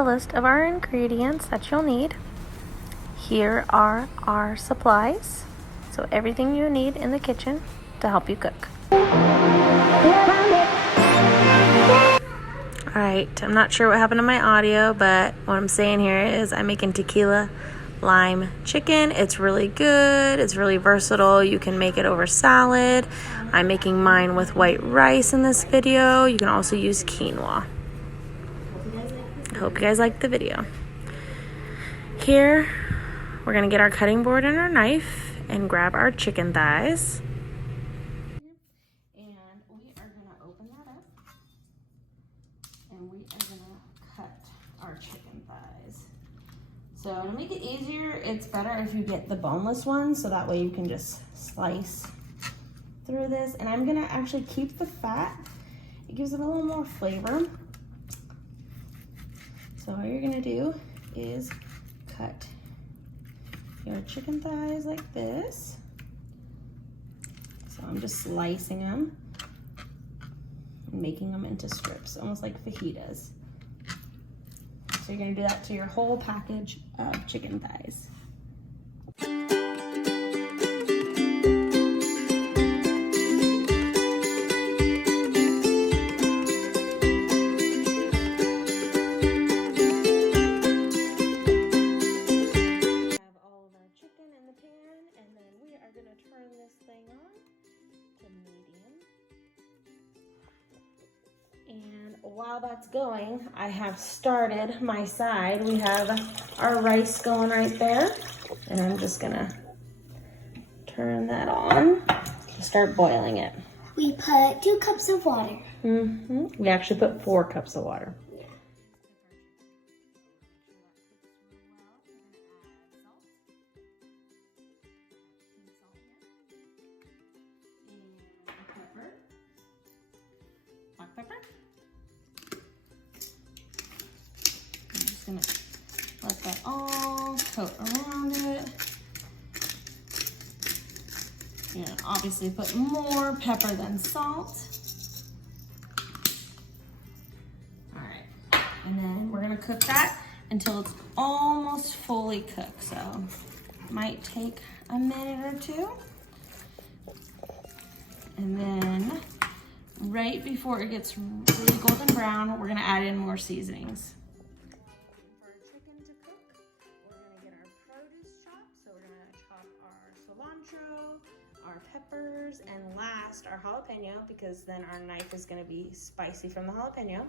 a list of our ingredients that you'll need. Here are our supplies. So everything you need in the kitchen to help you cook. Alright, I'm not sure what happened to my audio, but what I'm saying here is I'm making tequila lime chicken. It's really good. It's really versatile. You can make it over salad. I'm making mine with white rice in this video. You can also use quinoa. I hope you guys liked the video. Here, we're going to get our cutting board and our knife and grab our chicken thighs. And we are going to open that up. And we are going to cut our chicken thighs. So to make it easier, it's better if you get the boneless ones, so that way you can just slice through this. And I'm gonna actually keep the fat. It gives it a little more flavor. So all you're gonna do is cut your chicken thighs like this. So I'm just slicing them and making them into strips, almost like fajitas. So you're gonna do that to your whole package of chicken thighs. While that's going, I have started my side. We have our rice going right there, and I'm just gonna turn that on and start boiling it. We put 2 cups of water. We actually put 4 cups of water. Black pepper. Gonna let that all coat around it. And obviously put more pepper than salt. All right, and then we're gonna cook that until it's almost fully cooked. So it might take a minute or 2. And then right before it gets really golden brown, we're gonna add in more seasonings. Our peppers, and last our jalapeno, because then our knife is going to be spicy from the jalapeno.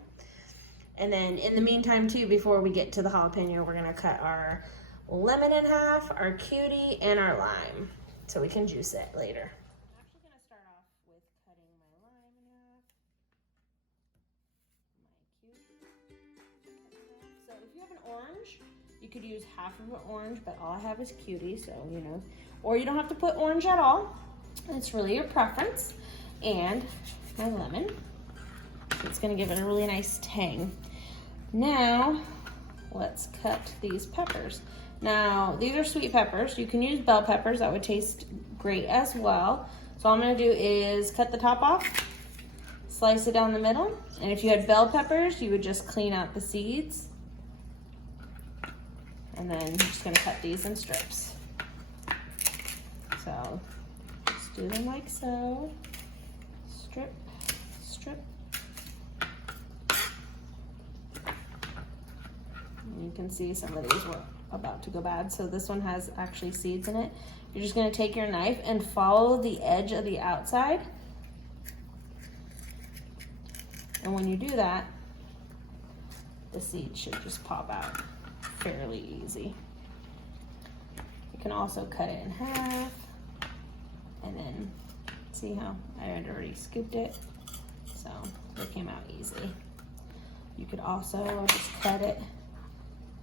And then in the meantime too, before we get to the jalapeno, we're going to cut our lemon in half, our cutie, and our lime, so we can juice it later. I'm actually going to start off with cutting my lime in half, my cutie. So if you have an orange, you could use half of an orange, but all I have is cutie, so you know. Or you don't have to put orange at all. It's really your preference. And my lemon. It's gonna give it a really nice tang. Now, let's cut these peppers. Now, these are sweet peppers. You can use bell peppers. That would taste great as well. So all I'm gonna do is cut the top off, slice it down the middle. And if you had bell peppers, you would just clean out the seeds. And then I'm just gonna cut these in strips. So just do them like so. Strip, strip. And you can see some of these were about to go bad. So this one has actually seeds in it. You're just gonna take your knife and follow the edge of the outside. And when you do that, the seeds should just pop out fairly easy. You can also cut it in half. And then see how I had already scooped it, so it came out easy. You could also just cut it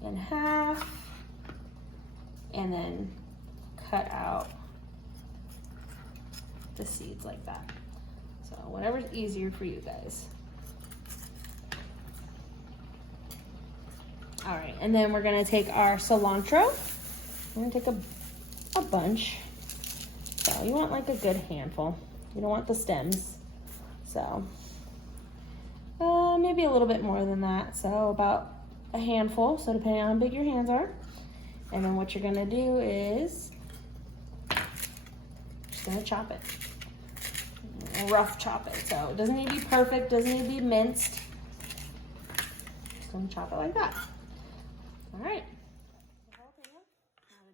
in half and then cut out the seeds like that. So whatever's easier for you guys. All right, and then we're gonna take our cilantro. We're gonna take a bunch. So you want like a good handful. You don't want the stems. So maybe a little bit more than that. So about a handful, so depending on how big your hands are. And then what you're gonna do is just gonna chop it. Rough chop it. So it doesn't need to be perfect, doesn't need to be minced. Just gonna chop it like that. All right. How to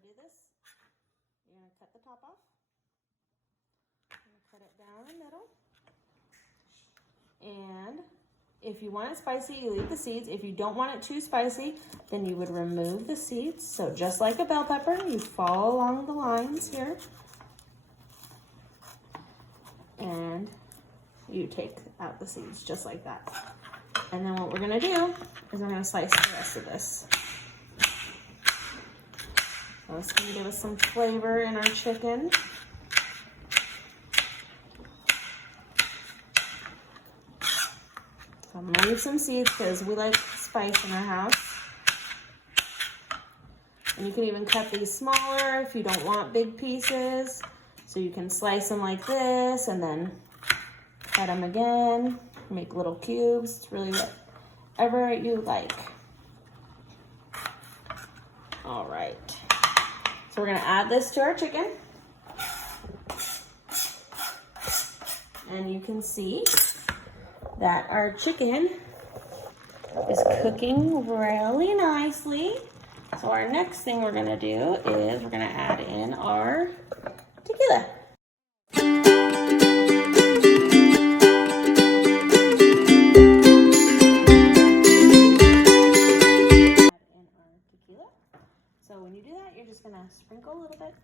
do this? You're gonna cut the top off. Cut it down the middle. And if you want it spicy, you leave the seeds. If you don't want it too spicy, then you would remove the seeds. So just like a bell pepper, you follow along the lines here. And you take out the seeds just like that. And then what we're gonna do is we're gonna slice the rest of this. So it's gonna give us some flavor in our chicken. So I'm gonna leave some seeds because we like spice in our house. And you can even cut these smaller if you don't want big pieces. So you can slice them like this and then cut them again, make little cubes. It's really whatever you like. All right. So we're gonna add this to our chicken. And you can see that our chicken is cooking really nicely. So our next thing we're gonna do is we're gonna add in our tequila. Add in our tequila. So when you do that, you're just gonna sprinkle a little bit,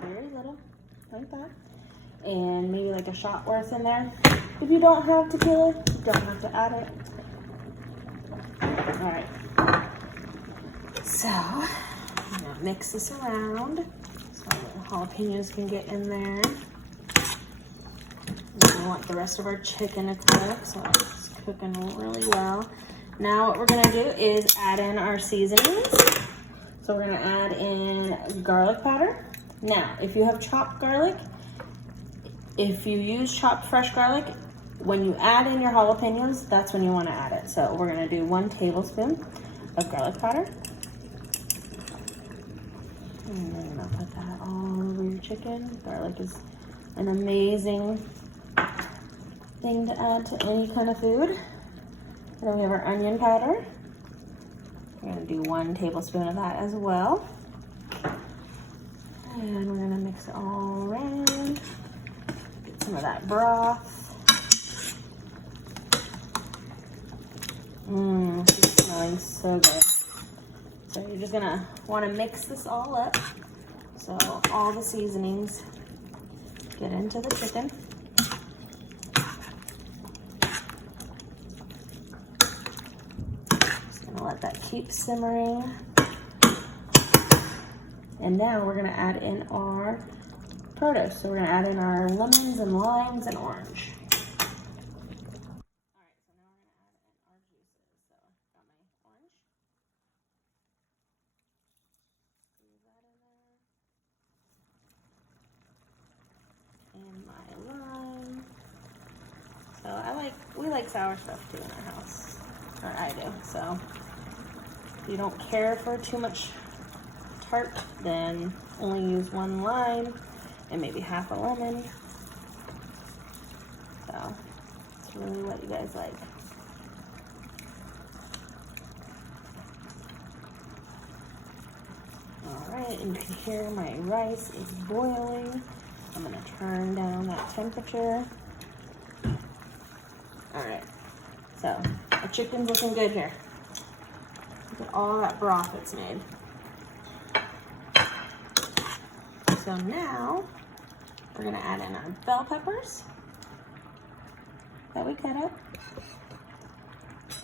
very little, like that. And maybe like a shot worth in there. If you don't have tequila, you don't have to add it. All right. So I'm gonna mix this around so the jalapenos can get in there. We want the rest of our chicken to cook, so it's cooking really well. Now what we're gonna do is add in our seasonings. So we're gonna add in garlic powder. Now, if you have chopped garlic, if you use chopped fresh garlic, when you add in your jalapenos, that's when you want to add it. So we're going to do 1 tablespoon of garlic powder. And then I'm going to put that all over your chicken. Garlic is an amazing thing to add to any kind of food. And then we have our onion powder. We're going to do 1 tablespoon of that as well. And we're going to mix it all around. Get some of that broth. It's smelling so good. So you're just gonna want to mix this all up so all the seasonings get into the chicken. Just gonna let that keep simmering. And now we're gonna add in our produce. So we're gonna add in our lemons and limes and orange. And my lime. So we like sour stuff too in our house, or I do. So if you don't care for too much tart, then only use 1 lime and maybe half a lemon. So it's really what you guys like. All right, and you can hear my rice is boiling. I'm gonna turn down that temperature. All right, so our chicken's looking good here. Look at all that broth it's made. So now we're gonna add in our bell peppers that we cut up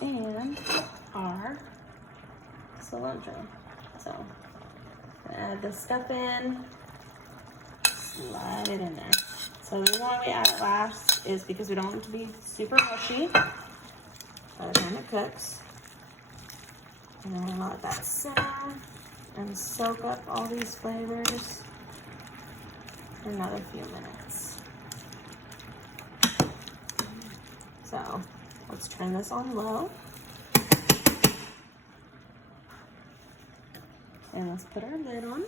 and our cilantro. So add this stuff in, slide it in there. So the reason why we add it last is because we don't want it to be super mushy by the time it cooks. And then we'll let that simmer and soak up all these flavors for another few minutes. So let's turn this on low. And let's put our lid on.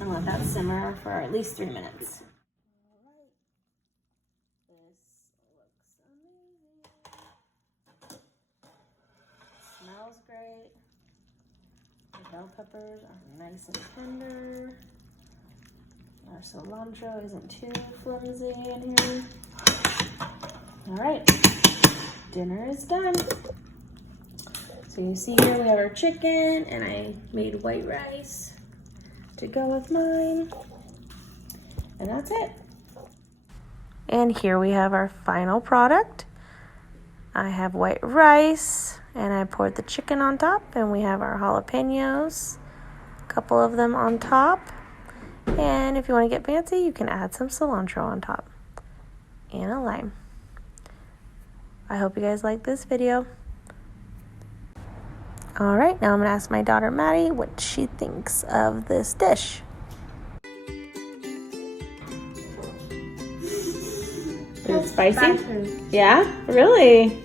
And let that simmer for at least 3 minutes. Alright. This looks amazing. Smells great. The bell peppers are nice and tender. Our cilantro isn't too flimsy in here. Alright, dinner is done. So you see here we have our chicken, and I made white rice to go with mine. And that's it. And here we have our final product. I have white rice, and I poured the chicken on top, and we have our jalapenos, a couple of them on top. And if you want to get fancy, you can add some cilantro on top and a lime. I hope you guys like this video. All right, now I'm going to ask my daughter Maddie what she thinks of this dish. Is it spicy? Yeah? Really?